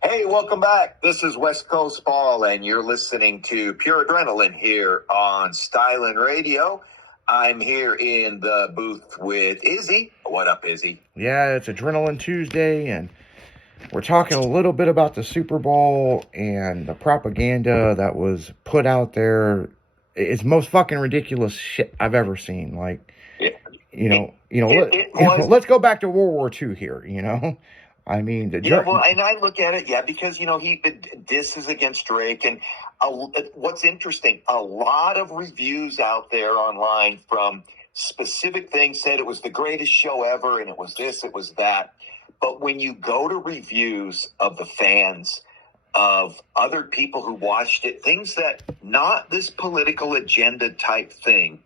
Hey, welcome back. This is West Coast Paul, and you're listening to Pure Adrenaline here on Stylin Radio. I'm here in the booth with Izzy. What up, Izzy? Yeah, it's Adrenaline Tuesday, and we're talking a little bit about the Super Bowl and the propaganda that was put out there. It's the most fucking ridiculous shit I've ever seen. Like, let's go back to World War II here, I mean, and I look at it, because, this is against Drake. And what's interesting, a lot of reviews out there online from specific things said it was the greatest show ever, and it was this, it was that. But when you go to reviews of the fans, of other people who watched it, things that not this political agenda type thing,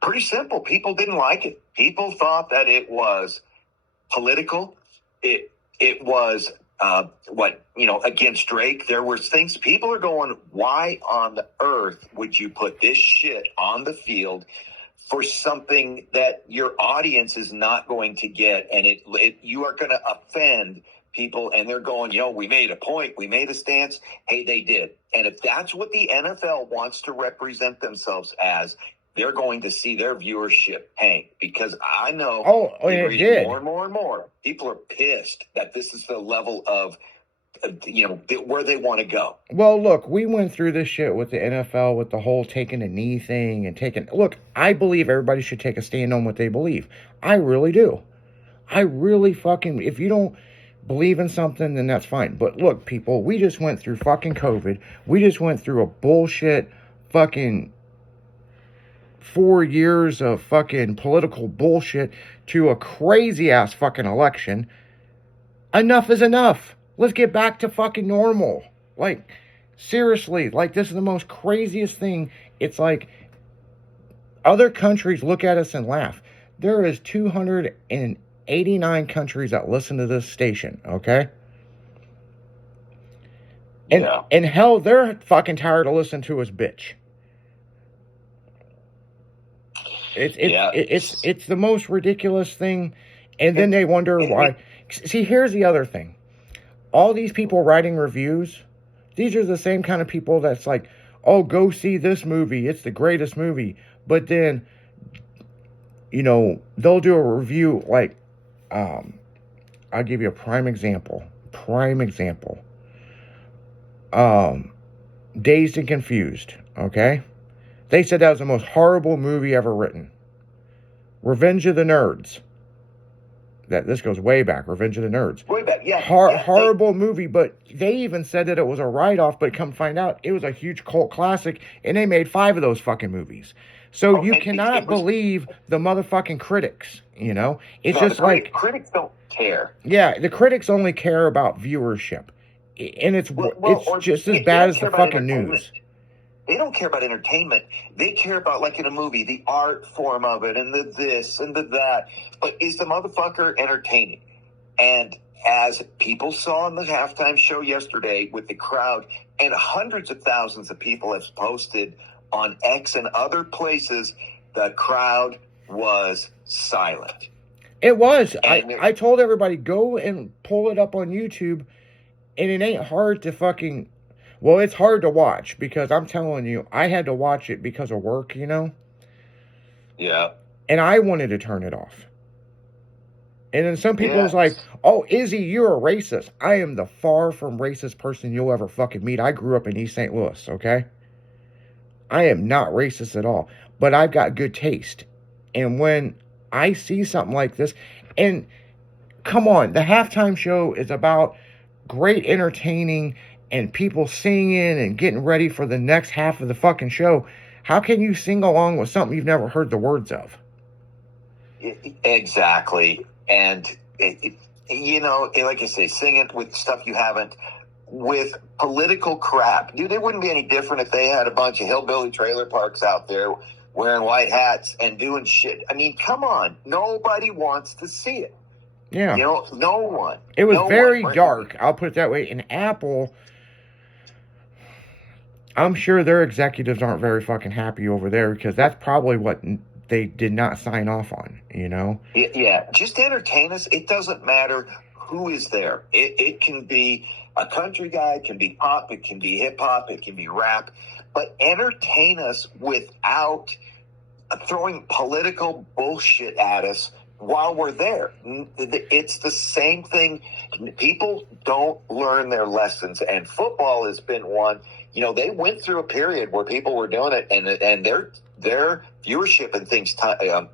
pretty simple. People didn't like it. People thought that it was political. It was against Drake. There was things people are going, why on the earth would you put this shit on the field for something that your audience is not going to get, and you are going to offend people, and they're going, we made a point, we made a stance. Hey, they did. And if that's what the NFL wants to represent themselves as, they're going to see their viewership hang, because I know it did. More and more and more people are pissed that this is the level of where they want to go. Well, look, we went through this shit with the NFL with the whole taking a knee thing and look, I believe everybody should take a stand on what they believe. I really do. I really fucking, if you don't believe in something, then that's fine. But look, people, we just went through fucking COVID. We just went through a bullshit fucking 4 years of fucking political bullshit to a crazy ass fucking election. Enough is enough. Let's get back to fucking normal. Like, seriously, like, this is the most craziest thing. It's like other countries look at us and laugh. There is 289 countries that listen to this station, okay? And hell, they're fucking tired of listening to us bitch. It's the most ridiculous thing. And then they wonder why. See, here's the other thing. All these people writing reviews, these are the same kind of people that's like, oh, go see this movie. It's the greatest movie. But then, they'll do a review like, I'll give you a prime example. Dazed and Confused, okay? They said that was the most horrible movie ever written. Revenge of the Nerds. This goes way back. Revenge of the Nerds. Way back, yeah. Horrible movie, but they even said that it was a write-off, but come find out, it was a huge cult classic, and they made 5 of those fucking movies. So you cannot believe the motherfucking critics, It's just like... Critics don't care. Yeah, the critics only care about viewership. And it's just as bad as the fucking news. They don't care about entertainment. They care about, like in a movie, the art form of it and the this and the that. But is the motherfucker entertaining? And as people saw in the halftime show yesterday with the crowd, and hundreds of thousands of people have posted on X and other places, the crowd was silent. It was. I told everybody, go and pull it up on YouTube, and it ain't hard to fucking... Well, it's hard to watch, because I'm telling you, I had to watch it because of work, Yeah. And I wanted to turn it off. And then some people was like, oh, Izzy, you're a racist. I am the far from racist person you'll ever fucking meet. I grew up in East St. Louis, okay? I am not racist at all. But I've got good taste. And when I see something like this, and come on, the halftime show is about great entertaining and people singing and getting ready for the next half of the fucking show. How can you sing along with something you've never heard the words of? Exactly. And, like I say, sing it with stuff you haven't. With political crap. Dude, it wouldn't be any different if they had a bunch of hillbilly trailer parks out there wearing white hats and doing shit. I mean, come on. Nobody wants to see it. Yeah. No one. It was very dark. I'll put it that way. And Apple... I'm sure their executives aren't very fucking happy over there, because that's probably what they did not sign off on, Yeah, just entertain us. It doesn't matter who is there. It can be a country guy, it can be pop, it can be hip hop, it can be rap, but entertain us without throwing political bullshit at us while we're there. It's the same thing. People don't learn their lessons, and football has been one. You know, they went through a period where people were doing it, and their viewership and things,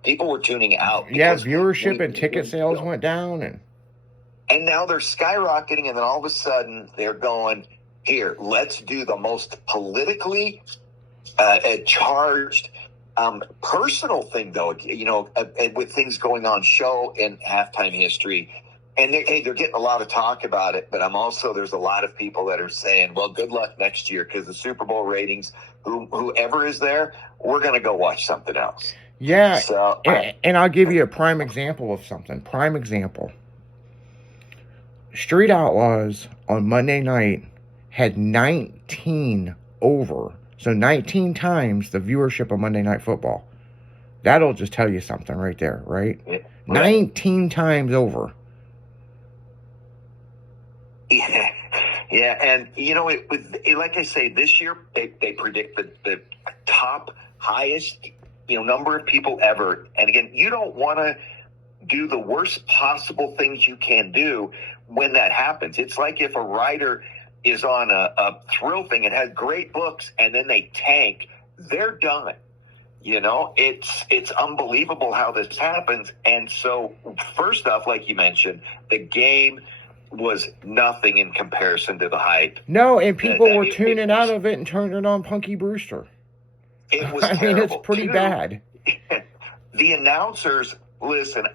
people were tuning out. Yeah, viewership and ticket sales went down, and now they're skyrocketing, and then all of a sudden they're going, here, let's do the most politically charged personal thing, though, you know, with things going on show and halftime history. And they're getting a lot of talk about it, but there's a lot of people that are saying, well, good luck next year, because the Super Bowl ratings, whoever is there, we're going to go watch something else. Yeah, so, and I'll give you a prime example of something. Prime example. Street Outlaws on Monday night had 19 over. So 19 times the viewership of Monday Night Football. That'll just tell you something right there, right? Yeah. 19 times over. Yeah, yeah, and you know, like I say, this year they predict the top highest, you know, number of people ever. And again, you don't want to do the worst possible things you can do when that happens. It's like if a writer is on a thrill thing and has great books, and then they tank, they're done. You know, it's unbelievable how this happens. And so, first off, like you mentioned, the game was nothing in comparison to the hype. No, and people were tuning out of it and turning on Punky Brewster. It was I mean, it's pretty bad. The announcers, listen,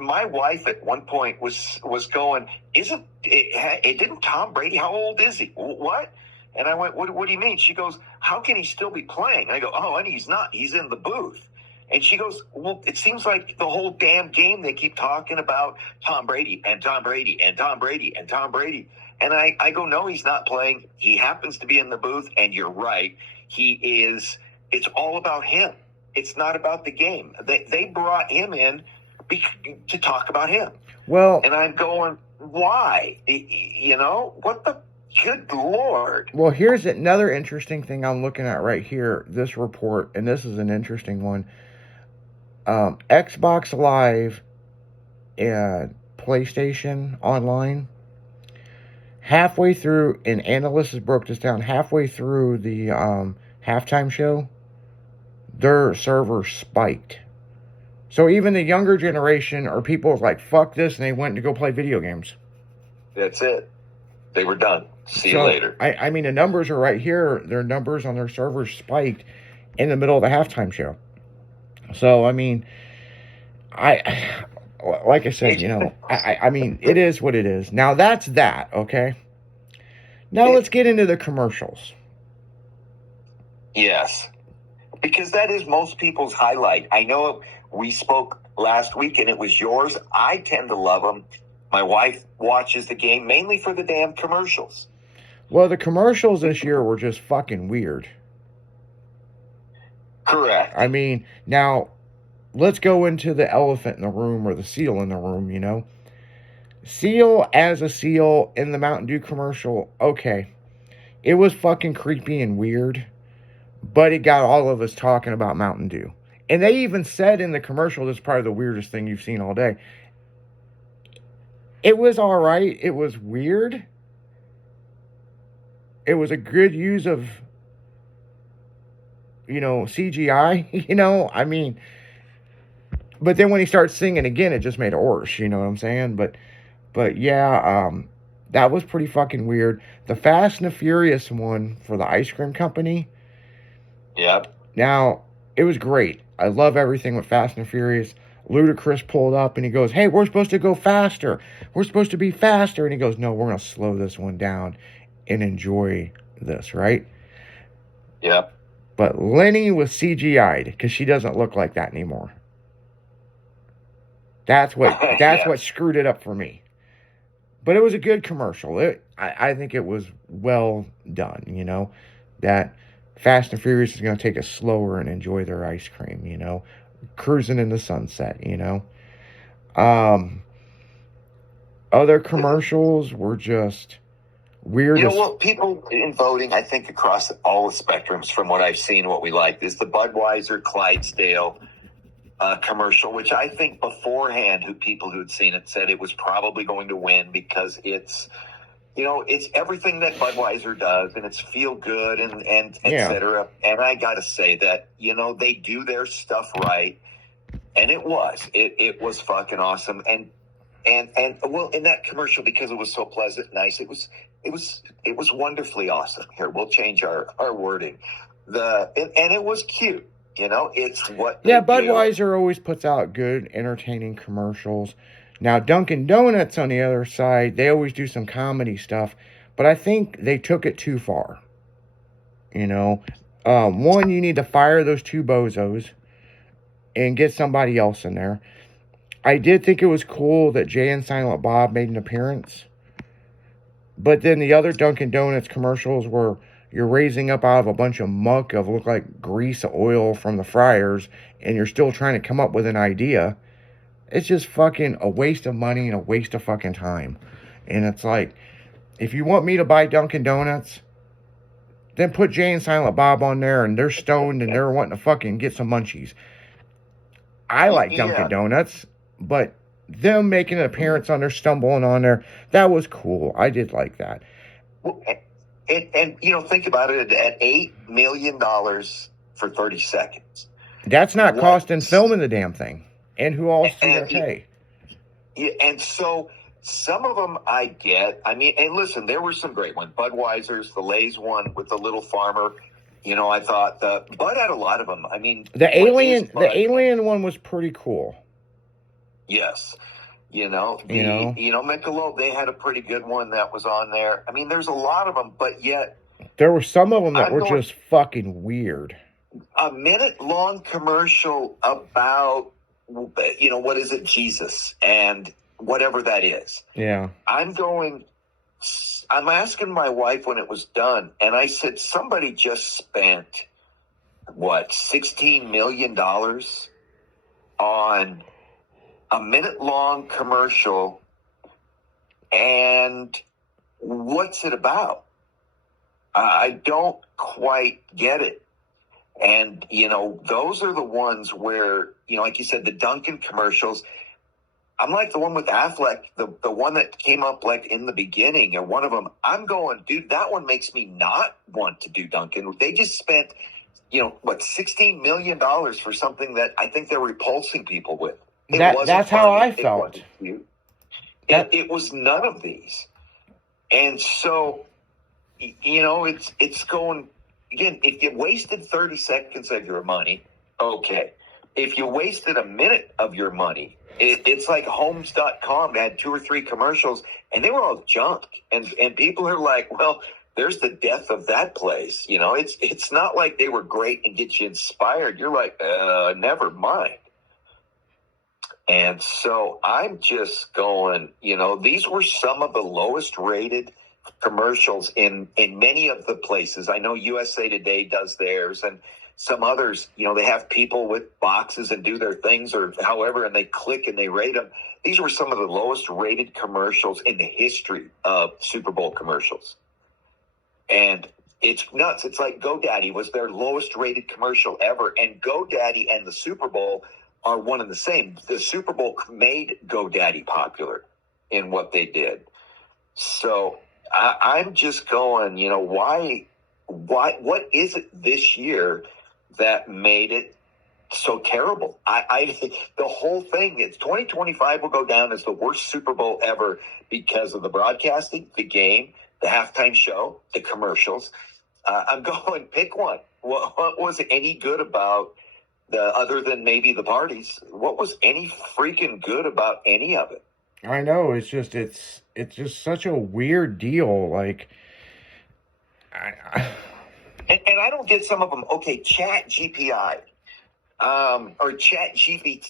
my wife at one point was going, didn't Tom Brady, how old is he? What? And I went, what do you mean? She goes, how can he still be playing? And I go, oh, and he's not. He's in the booth. And she goes, well, it seems like the whole damn game they keep talking about Tom Brady and Tom Brady and Tom Brady and Tom Brady. And I go, no, he's not playing. He happens to be in the booth, and you're right. He is. It's all about him. It's not about the game. They brought him in to talk about him. Well, and I'm going, why? You know, what the good Lord? Well, here's another interesting thing I'm looking at right here. This report, and this is an interesting one. Xbox Live and PlayStation Online, halfway through, and analysts broke this down, halfway through the halftime show, their servers spiked. So even the younger generation or people was like, fuck this, and they went to go play video games. That's it. They were done. See you later. I mean, the numbers are right here. Their numbers on their servers spiked in the middle of the halftime show. So, I mean, like I said, you know, I mean, it is what it is. Now, that's that, okay? Now, let's get into the commercials. Yes. Because that is most people's highlight. I know we spoke last week, and it was yours. I tend to love them. My wife watches the game mainly for the damn commercials. Well, the commercials this year were just fucking weird. Correct. I mean, now, let's go into the elephant in the room, or the seal in the room, you know. Seal as a seal in the Mountain Dew commercial, okay. It was fucking creepy and weird, but it got all of us talking about Mountain Dew. And they even said in the commercial, this is probably the weirdest thing you've seen all day. It was all right. It was weird. It was a good use of, you know, CGI, you know, I mean, but then when he starts singing again, it just made it worse, you know what I'm saying? But yeah, that was pretty fucking weird. The Fast and the Furious one for the ice cream company. Yep. Now, it was great. I love everything with Fast and Furious. Ludacris pulled up and he goes, hey, we're supposed to go faster. We're supposed to be faster. And he goes, no, we're going to slow this one down and enjoy this, right? Yep. But Lenny was CGI'd because she doesn't look like that anymore. That's what what screwed it up for me. But it was a good commercial. I think it was well done, you know, that Fast and Furious is going to take it slower and enjoy their ice cream, you know, cruising in the sunset, you know. Other commercials were just weird You know, as well, people in voting, I think across all the spectrums, from what I've seen, what we liked is the Budweiser Clydesdale commercial, which I think beforehand, people who'd seen it said it was probably going to win because it's, you know, it's everything that Budweiser does, and it's feel good and et yeah. cetera. And I got to say that, you know, they do their stuff right, and it was fucking awesome. And well, in that commercial, because it was so pleasant, nice, it was wonderfully awesome. Here, we'll change our wording. And it was cute. You know, it's what Yeah, they do. Budweiser always puts out good, entertaining commercials. Now, Dunkin' Donuts, on the other side, they always do some comedy stuff, but I think they took it too far. You know, one, you need to fire those two bozos and get somebody else in there. I did think it was cool that Jay and Silent Bob made an appearance, but then the other Dunkin' Donuts commercials were you're raising up out of a bunch of muck of look like grease oil from the fryers, and you're still trying to come up with an idea. It's just fucking a waste of money and a waste of fucking time. And it's like, if you want me to buy Dunkin' Donuts, then put Jay and Silent Bob on there, and they're stoned and they're wanting to fucking get some munchies. I like Dunkin' Donuts, but them making an appearance on there, stumbling on there, that was cool. I did like that. Well, and you know, think about it, at $8 million for 30 seconds. That's not costing filming the damn thing. And who else do they pay? Yeah, and so some of them I get. I mean, and listen, there were some great ones. Budweiser's, the Lay's one with the little farmer. You know, I thought Bud had a lot of them. I mean, the alien one was pretty cool. Yes. You know, Michelob, they had a pretty good one that was on there. I mean, there's a lot of them, but yet there were some of them that were just fucking weird. A minute-long commercial about, you know, what is it, Jesus, and whatever that is. Yeah. I'm asking my wife when it was done, and I said, somebody just spent, $16 million on a minute-long commercial, and what's it about? I don't quite get it. And, you know, those are the ones where, you know, like you said, the Dunkin' commercials, I'm like the one with Affleck, the one that came up like in the beginning, or one of them, I'm going, dude, that one makes me not want to do Dunkin'. They just spent, you know, $16 million for something that I think they're repulsing people with. That's how I felt. It was none of these. And so, you know, it's going, again, if you wasted 30 seconds of your money, okay. If you wasted a minute of your money, it's like Homes.com had 2 or 3 commercials, and they were all junk. And people are like, well, there's the death of that place. You know, it's not like they were great and get you inspired. You're like, never mind. And so I'm just going, you know, these were some of the lowest rated commercials in many of the places. I know USA Today does theirs, and some others, you know, they have people with boxes and do their things or however, and they click and they rate them. These were some of the lowest rated commercials in the history of Super Bowl commercials. And it's nuts. It's like GoDaddy was their lowest rated commercial ever. And GoDaddy and the Super Bowl are one and the same. The Super Bowl made GoDaddy popular in what they did. So I'm just going, you know, why, what is it this year that made it so terrible? The whole thing is 2025 will go down as the worst Super Bowl ever because of the broadcasting, the game, the halftime show, the commercials. I'm going, pick one. What was any good about other than maybe the parties? What was any freaking good about any of it? I know, it's just such a weird deal. Like, And I don't get some of them. Okay, Chat GPI, or Chat GPT.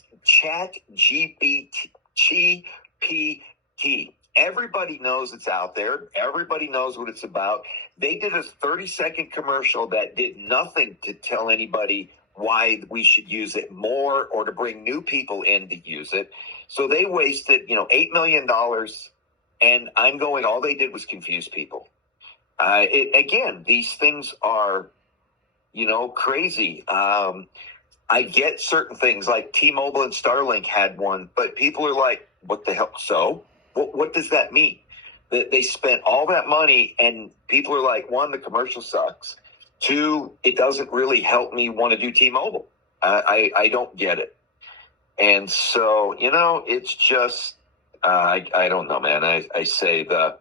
Everybody knows it's out there. Everybody knows what it's about. They did a 30-second commercial that did nothing to tell anybody why we should use it more or to bring new people in to use it. So they wasted, $8 million And I'm going, all they did was confuse people. Again, these things are, crazy. I get certain things like T-Mobile and Starlink had one, but people are like, what the hell? So what does that mean? They spent all that money and people are like, one, the commercial sucks. Two, it doesn't really help me want to do T-Mobile. I don't get it. And so, it's just, I don't know, man. I say the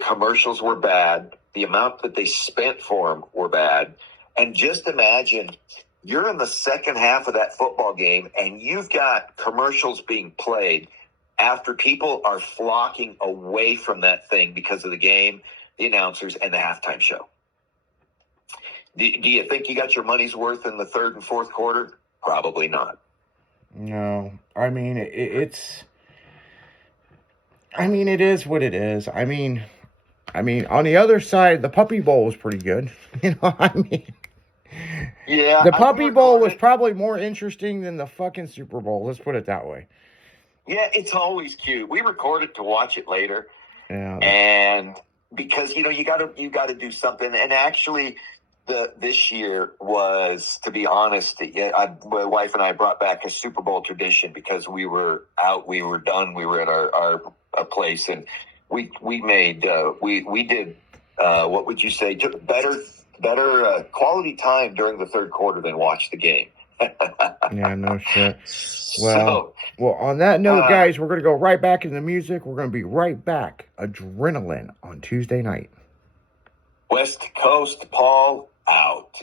commercials were bad. The amount that they spent for them were bad. And just imagine you're in the second half of that football game and you've got commercials being played after people are flocking away from that thing because of the game, the announcers, and the halftime show. Do you think you got your money's worth in the third and fourth quarter? Probably not. No, I mean, it is what it is. I mean, on the other side, the Puppy Bowl was pretty good. Yeah. The Puppy Bowl was probably more interesting than the fucking Super Bowl. Let's put it that way. Yeah, it's always cute. We recorded to watch it later. Yeah. And because, you gotta do something. And actually, this year was, to be honest, my wife and I brought back a Super Bowl tradition because we were out, we were done, we were at our place, and we made we did what would you say, took better quality time during the third quarter than watch the game. Yeah, no shit. Well, on that note, guys, we're going to go right back into music. We're going to be right back. Adrenaline on Tuesday night. West Coast Paul out.